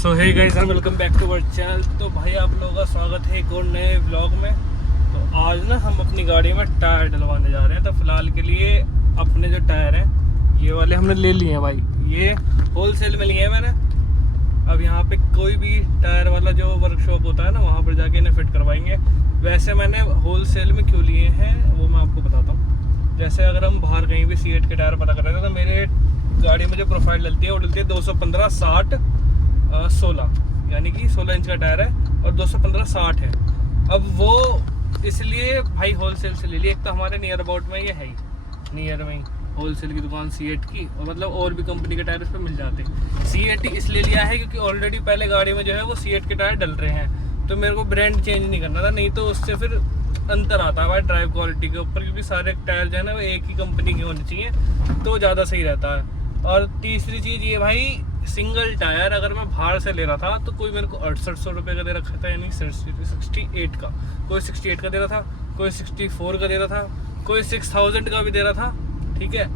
So hey guys and welcome back to our channel. तो भाई आप लोगों का स्वागत है एक और नए व्लॉग में। तो आज ना हम अपनी गाड़ी में टायर डलवाने जा रहे हैं। तो फिलहाल के लिए अपने जो टायर हैं ये वाले हमने ले लिए हैं भाई, ये होलसेल में लिए हैं मैंने। अब यहाँ पे कोई भी टायर वाला जो वर्कशॉप होता है ना, वहाँ पर जाके इन्हें फिट करवाएंगे। वैसे मैंने होलसेल में क्यों लिए हैं वो मैं आपको बताता हूँ। जैसे अगर हम बाहर कहीं भी सीएट के टायर पता कर रहे थे तो मेरे गाड़ी में जो प्रोफाइल डलती है वो डलती है 215 60 16, यानी कि 16 इंच का टायर है और 215 60 है। अब वो इसलिए भाई होलसेल से ले लिया। एक तो हमारे नियर अबाउट में ये है ही, नियर में ही होलसेल की दुकान सीएट की, और मतलब और भी कंपनी के टायर इस पर मिल जाते हैं। सीएट इसलिए लिया है क्योंकि ऑलरेडी पहले गाड़ी में जो है वो सीएट के टायर डल रहे हैं, तो मेरे को ब्रांड चेंज नहीं करना था, नहीं तो उससे फिर अंतर आता है भाई ड्राइव क्वालिटी के ऊपर, क्योंकि सारे टायर जो है ना वो एक ही कंपनी के होने चाहिए तो ज़्यादा सही रहता है। और तीसरी चीज़ ये भाई, सिंगल टायर अगर मैं बाहर से ले रहा था तो कोई मेरे को 6800 रुपये का दे रखा था, यानी 68 का, कोई 68 का दे रहा था, कोई 64 का दे रहा था, कोई 6000 का भी दे रहा था, ठीक है,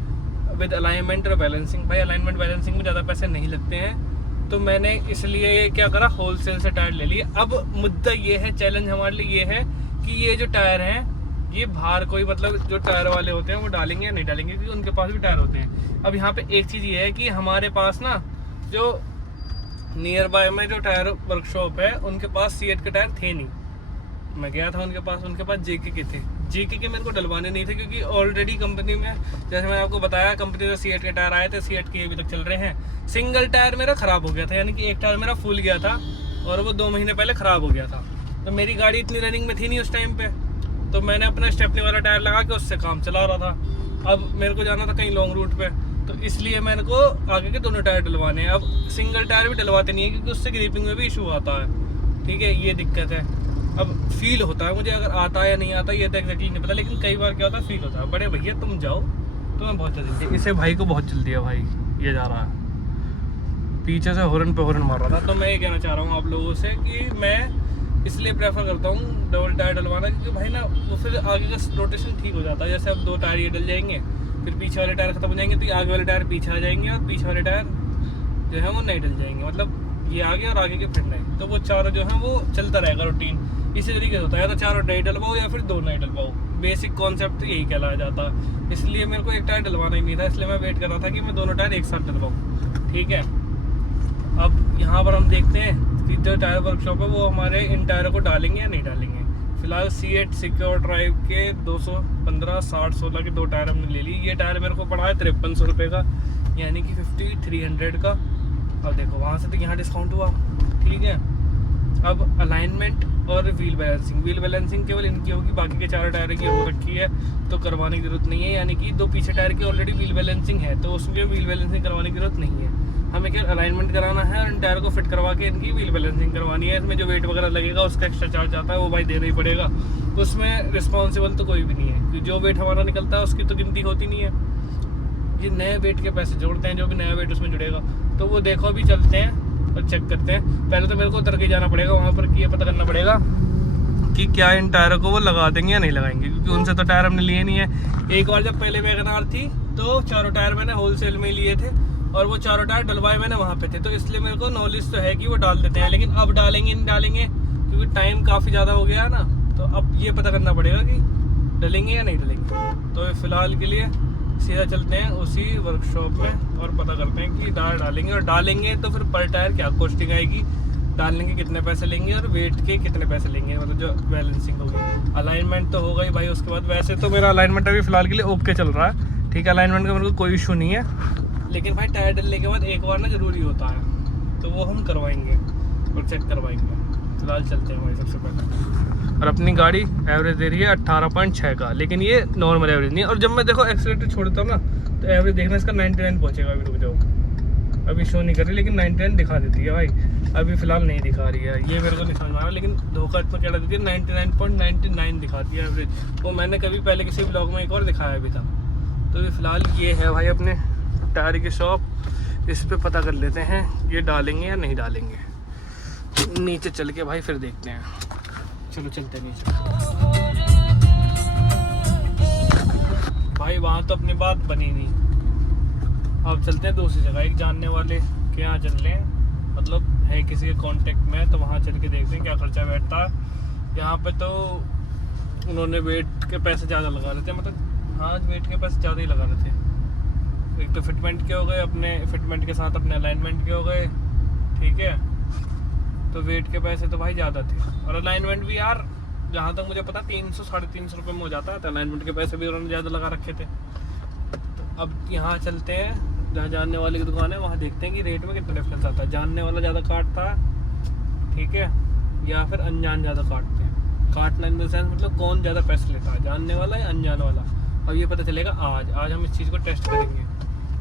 विद अलाइनमेंट और बैलेंसिंग। भाई अलाइनमेंट बैलेंसिंग में ज़्यादा पैसे नहीं लगते हैं, तो मैंने इसलिए क्या करा, होलसेल से टायर ले लिए। अब मुद्दा ये है, चैलेंज हमारे लिए ये है कि ये जो टायर हैं ये बाहर कोई मतलब जो टायर वाले होते हैं वो डालेंगे या नहीं डालेंगे, क्योंकि उनके पास भी टायर होते हैं। अब यहाँ पे एक चीज़ ये है कि हमारे पास ना जो नियर बाय में जो टायर वर्कशॉप है उनके पास सीएट के टायर थे नहीं। मैं गया था उनके पास जेके के थे। जेके के मेरे को डलवाने नहीं थे क्योंकि ऑलरेडी कंपनी में, जैसे मैंने आपको बताया, कंपनी से सीएट के टायर आए थे, सीएट के अभी तक चल रहे हैं। सिंगल टायर मेरा ख़राब हो गया था, यानी कि एक टायर मेरा फूल गया था और वो 2 महीने पहले ख़राब हो गया था। तो मेरी गाड़ी इतनी रनिंग में थी नहीं उस टाइम पर, तो मैंने अपना स्टेपनी वाला टायर लगा के उससे काम चला रहा था। अब मेरे को जाना था कहीं लॉन्ग रूट पे, तो इसलिए मेरे को आगे के दोनों टायर डलवाने हैं। अब सिंगल टायर भी डलवाते नहीं है क्योंकि उससे ग्रिपिंग में भी इशू आता है, ठीक है, ये दिक्कत है। अब फील होता है मुझे, अगर आता है या नहीं आता ये तो एग्जैक्टली नहीं पता, लेकिन कई बार क्या होता है, फील होता है। बड़े भैया तुम जाओ, तुम्हें बहुत जल्दी है। इसे भाई को बहुत जल्दी है भाई, ये जा रहा है पीछे से हॉर्न पे हॉर्न मार रहा था। तो मैं ये कहना चाह रहा हूँ आप लोगों से कि मैं इसलिए प्रेफर करता हूँ डबल टायर डलवाना, क्योंकि भाई ना वो फिर आगे का रोटेशन ठीक हो जाता है। जैसे अब 2 टायर ये डल जाएंगे, फिर पीछे वाले टायर खत्म हो जाएंगे तो आगे वाले टायर पीछे आ जाएंगे और पीछे वाले टायर जो है वो नहीं डल जाएंगे, मतलब ये आगे और आगे के फिर नहीं, तो वो चारों जो है वो चलता रहेगा रूटीन। इसी तरीके से होता है, या तो चारों टायर डलवाओ या फिर 2 नहीं डलवाओ। बेसिक कॉन्सेप्ट तो यही कहलाया जाता है। इसलिए मेरे को एक टायर डलवाना ही नहीं था, इसलिए मैं वेट कर रहा था कि मैं दोनों टायर एक साथ डलवाऊँ, ठीक है। अब यहाँ पर हम देखते हैं कि जो टायर वर्कशॉप है वो हमारे इन टायरों को डालेंगे या नहीं डालेंगे। फिलहाल सीएट सिक्योर ड्राइव के 215 60 16 के 2 टायर हमने ले ली। ये टायर मेरे को पड़ा है 5300 रुपये का, यानी कि 5300 का। अब देखो वहाँ से तो यहाँ डिस्काउंट हुआ, ठीक है। अब अलाइनमेंट और व्हील बैलेंसिंग केवल इनकी होगी, बाकी के 4 टायर की हो रखी है तो करवाने की ज़रूरत नहीं है। यानी कि 2 पीछे टायर की ऑलरेडी व्हील बैलेंसिंग है, तो उसमें व्हील बैलेंसिंग करवाने की ज़रूरत नहीं है। हमें केवल अलाइनमेंट कराना है और इन टायर को फिट करवा के इनकी व्हील बैलेंसिंग करवानी है। इसमें जो वेट वगैरह लगेगा उसका एक्स्ट्रा चार्ज आता है, वो भाई देना ही पड़ेगा। उसमें रिस्पॉन्सिबल तो कोई भी नहीं है, क्योंकि जो वेट हमारा निकलता है उसकी तो गिनती होती नहीं है। ये नए वेट के पैसे जोड़ते हैं, जो भी नया वेट उसमें जुड़ेगा। तो वो देखो अभी चलते हैं और चेक करते हैं। पहले तो मेरे को उतर के जाना पड़ेगा वहाँ पर, कि ये पता करना पड़ेगा कि क्या इन टायरों को वो लगा देंगे या नहीं लगाएंगे, क्योंकि उनसे तो टायर हमने लिए नहीं है। एक बार जब पहले वैगनआर थी तो 4 टायर मैंने होलसेल में लिए थे और वो 4 टायर डलवाए मैंने वहाँ पे थे, तो इसलिए मेरे को नॉलेज तो है कि वो डाल देते हैं। लेकिन अब डालेंगे नहीं डालेंगे, क्योंकि टाइम काफ़ी ज़्यादा हो गया है ना, तो अब ये पता करना पड़ेगा कि डलेंगे या नहीं डलेंगे। तो फिलहाल के लिए सीधा चलते हैं उसी वर्कशॉप में और पता करते हैं कि टायर डालेंगे, और डालेंगे तो फिर पर टायर क्या कॉस्टिंग आएगी, डालने के कितने पैसे लेंगे और वेट के कितने पैसे लेंगे, मतलब जो बैलेंसिंग होगी। अलाइनमेंट तो होगा ही भाई उसके बाद। वैसे तो मेरा अलाइनमेंट अभी फिलहाल के लिए ओके चल रहा है, ठीक है, अलाइनमेंट का मेरे को कोई इशू नहीं है। लेकिन भाई टायर डलने के बाद एक बार ना ज़रूरी होता है, तो वो हम करवाएंगे और चेक करवाएंगे। फिलहाल चलते हैं भाई सबसे पहले। और अपनी गाड़ी एवरेज दे रही है 18.6 का, लेकिन ये नॉर्मल एवरेज नहीं है। और जब मैं देखो एक्सीलेटर छोड़ता हूँ ना तो एवरेज देखना इसका 99 पहुँचेगा। अभी रुक जाओ, अभी शो नहीं कर रही, लेकिन 99 दिखा देती है भाई। अभी फ़िलहाल नहीं दिखा रही है, ये मेरे को नहीं समझ में आ रहा, लेकिन धोखा इतना क्या देती है, 99.99 दिखाती है एवरेज। वो मैंने कभी पहले किसी ब्लॉग में एक और दिखाया भी था। तो ये फ़िलहाल ये है भाई अपने टायर की शॉप, इस पे पता कर लेते हैं ये डालेंगे या नहीं डालेंगे। नीचे चल के भाई फिर देखते हैं। चलो चलते हैं नीचे। भाई वहाँ तो अपनी बात बनी नहीं, अब चलते हैं दूसरी जगह। एक जानने वाले के यहाँ चल रहे हैं और मतलब है किसी के कांटेक्ट में, तो वहाँ चल के देखते हैं क्या खर्चा बैठता है। यहाँ पे तो उन्होंने वेट के पैसे ज़्यादा लगा रहे थे, मतलब हाँ वेट के पैसे ज़्यादा ही लगा रहे थे। एक तो फिटमेंट के हो गए, अपने फिटमेंट के साथ अपने अलाइनमेंट के हो गए, ठीक है। तो वेट के पैसे तो भाई ज़्यादा थे, और अलाइनमेंट भी यार जहाँ तक मुझे पता 300 साढ़े 300 रुपये में हो जाता है, तो अलाइनमेंट के पैसे भी उन्होंने ज़्यादा लगा रखे थे। तो अब यहाँ चलते हैं जहाँ जानने वाले की दुकान है, वहाँ देखते हैं कि रेट में कितना डिफरेंस आता है। जानने वाला ज़्यादा काटता है, ठीक है, या फिर अनजान ज़्यादा काटते हैं। काटना इन द सेंस मतलब कौन ज़्यादा पैसे लेता है, जानने वाला या अनजान वाला। अब ये पता चलेगा आज हम इस चीज़ को टेस्ट करेंगे।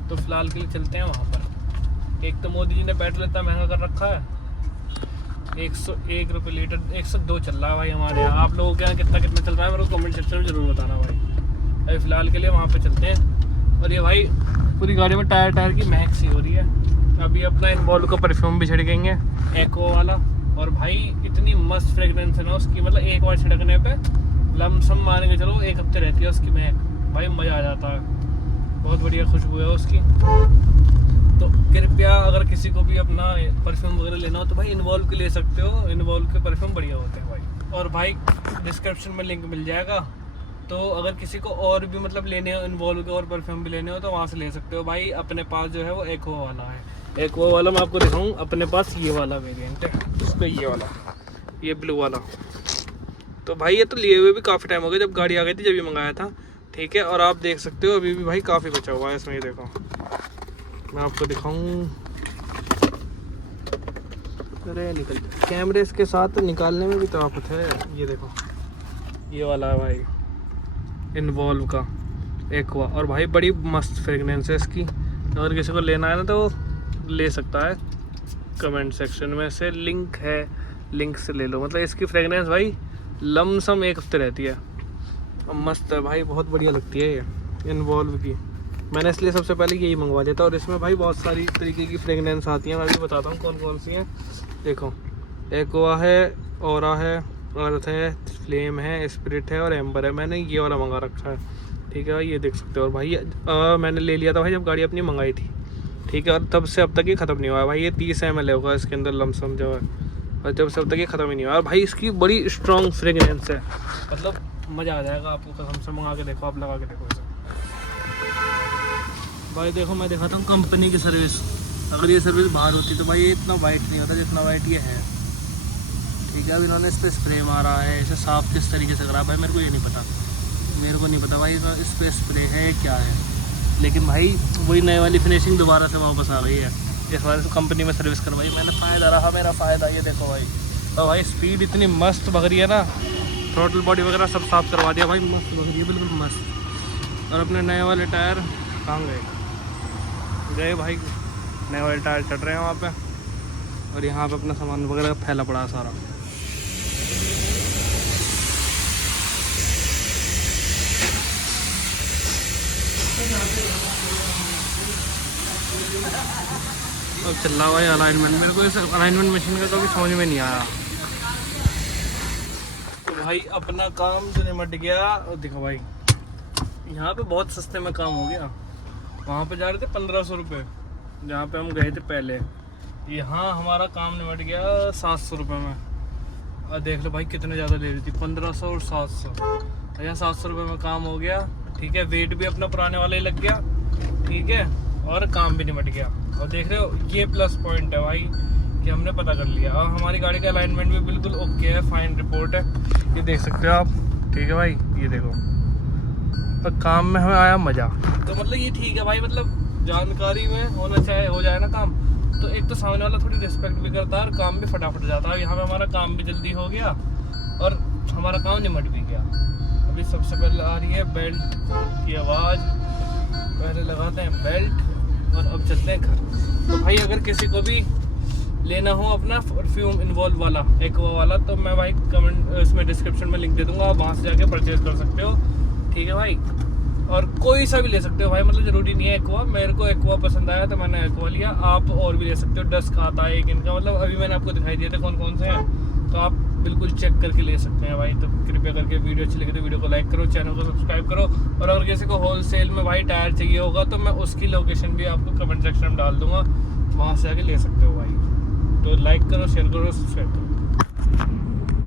तो फिलहाल के लिए चलते हैं वहाँ पर। एक तो मोदी जी ने पेट्रोल इतना महंगा कर रखा है, 101 रुपये लीटर, 102 चल रहा है भाई हमारे यहाँ। आप लोगों के यहाँ कितना चल रहा है मेरे को कमेंट सेक्शन में ज़रूर बताना भाई। अभी फ़िलहाल के लिए वहाँ पे चलते हैं। और ये भाई पूरी गाड़ी में टायर की महक सी हो रही है। अभी अपना इनवॉल्व का परफ्यूम भी छिड़केंगे, एको वाला। और भाई इतनी मस्त फ्रेगरेंस है ना उसकी, मतलब एक बार छिड़कने पे लमसम मान के चलो 1 हफ्ते रहती है उसकी महक। भाई मज़ा आ जाता है, बहुत बढ़िया खुशबू है उसकी। तो कृपया अगर किसी को भी अपना परफ्यूम वगैरह लेना हो तो भाई इनवॉल्व के ले सकते हो, इनवॉल्व के परफ्यूम बढ़िया होते हैं भाई। और भाई डिस्क्रिप्शन में लिंक मिल जाएगा, तो अगर किसी को और भी मतलब लेने हो इनवॉल्व के और परफ्यूम भी लेने हो तो वहाँ से ले सकते हो भाई। अपने पास जो है वो एको वाला है, एको वाला मैं आपको दिखाऊँ। अपने पास ये वाला वेरिएंट है, उसका ये वाला, ये ब्लू वाला। तो भाई ये तो लिए हुए भी काफ़ी टाइम हो गया, जब गाड़ी आ गई थी जब ये मंगाया था, ठीक है। और आप देख सकते हो अभी भी भाई काफ़ी बचा हुआ है इसमें। ये देखो मैं आपको दिखाऊं, अरे निकल कैमरे इसके साथ निकालने में भी तो आफत है। ये देखो ये वाला है भाई इनवॉल्व का एक्वा, और भाई बड़ी मस्त फ्रेगनेंस है इसकी। अगर किसी को लेना है ना तो ले सकता है, कमेंट सेक्शन में से लिंक है, लिंक से ले लो। मतलब इसकी फ्रेगनेंस भाई लमसम 1 हफ्ते रहती है, मस्त है भाई, बहुत बढ़िया लगती है ये इनवॉल्व की। मैंने इसलिए सबसे पहले यही मंगवा दिया था। और इसमें भाई बहुत सारी तरीके की फ्रेगनेंस आती हैं, मैं भी बताता हूँ कौन कौन सी हैं। देखो एक्वा है, ओरा है, अर्थ है, फ्लेम है, स्पिरिट है और एम्बर है। मैंने ये वाला मंगा रखा है, ठीक है भाई, ये देख सकते हो। और भाई मैंने ले लिया था भाई जब गाड़ी अपनी मंगाई थी, ठीक है। और तब से अब तक ये ख़त्म नहीं हुआ है भाई। ये 30 ml होगा इसके अंदर लमसम जो है, और जब से अब तक ये ख़त्म ही नहीं हुआ। और भाई इसकी बड़ी स्ट्रॉन्ग फ्रेगनेंस है, मतलब मज़ा आ जाएगा आपको। कसम से मंगा के देखो, आप लगा के देखो इसे भाई। देखो मैं दिखाता हूँ कंपनी की सर्विस। अगर ये सर्विस बाहर होती तो भाई ये इतना वाइट नहीं होता जितना वाइट ये है, ठीक है। अब इन्होंने इस पर स्प्रे मारा है, इसे साफ़ किस तरीके से करा भाई मेरे को ये नहीं पता, मेरे को नहीं पता भाई इस पर स्प्रे है क्या है। लेकिन भाई वही नए वाली फिनिशिंग दोबारा से वापस आ गई है। इस बार से कंपनी में सर्विस करवाई मैंने, फ़ायदा रहा मेरा फ़ायदा। ये देखो भाई, और भाई स्पीड इतनी मस्त भग रही है ना, थ्रॉटल बॉडी वगैरह सब साफ़ करवा दिया भाई, मस्त भग रही है बिल्कुल मस्त। और अपने नए वाले टायर कहाँ गए भाई, नए वाले टायर चढ़ रहे हैं वहाँ पे। और यहाँ पे अपना सामान वगैरह फैला पड़ा है सारा। अब चल रहा भाई अलाइनमेंट। मेरे को इस अलाइनमेंट मशीन का कभी समझ में नहीं आया। तो भाई अपना काम जो निमट गया। और देखो भाई यहाँ पे बहुत सस्ते में काम हो गया। वहाँ पे जा रहे थे 1500 रुपये जहाँ पे हम गए थे पहले, यहाँ हमारा काम निमट गया 700 रुपये में। और देख लो भाई कितने ज़्यादा ले रही थी, 1500 और 700। यहाँ 700 रुपये में काम हो गया, ठीक है। वेट भी अपना पुराने वाला ही लग गया, ठीक है, और काम भी निमट गया। और देख रहे हो ये प्लस पॉइंट है भाई कि हमने पता कर लिया। और हमारी गाड़ी का अलाइनमेंट भी बिल्कुल ओके है, फाइन रिपोर्ट है, ये देख सकते हो आप, ठीक है भाई। ये देखो और काम में हमें आया मज़ा। तो मतलब ये ठीक है भाई, मतलब जानकारी में होना चाहे हो जाए ना काम, तो एक तो सामने वाला थोड़ी रिस्पेक्ट भी करता है और काम भी फटाफट जाता है। यहाँ पे हमारा काम भी जल्दी हो गया और हमारा काम निमट भी गया। अभी सबसे पहले आ रही है बेल्ट की आवाज़, पहले लगाते हैं बेल्ट और अब चलते हैं घर। तो भाई अगर किसी को भी लेना हो अपना परफ्यूम इनवॉल्व वाला एक्वा वाला, तो मैं भाई कमेंट इसमें डिस्क्रिप्शन में लिंक दे दूँगा, आप वहाँ से जाके परचेज़ कर सकते हो, ठीक है भाई। और कोई सा भी ले सकते हो भाई, मतलब ज़रूरी नहीं है एक्वा। मेरे को एक्वा पसंद आया तो मैंने एक्वा लिया, आप और भी ले सकते हो। डस्ट आता है एक इनका, मतलब अभी मैंने आपको दिखाई दिया था कौन कौन से हैं, तो आप बिल्कुल चेक करके ले सकते हैं भाई। तो कृपया करके वीडियो अच्छी लगे तो वीडियो को लाइक करो, चैनल को सब्सक्राइब करो। और अगर किसी को होलसेल में भाई टायर चाहिए होगा तो मैं उसकी लोकेशन भी आपको कमेंट सेक्शन में डाल दूँगा, वहाँ से आके ले सकते हो भाई। तो लाइक करो, शेयर करो, सब्सक्राइब करो।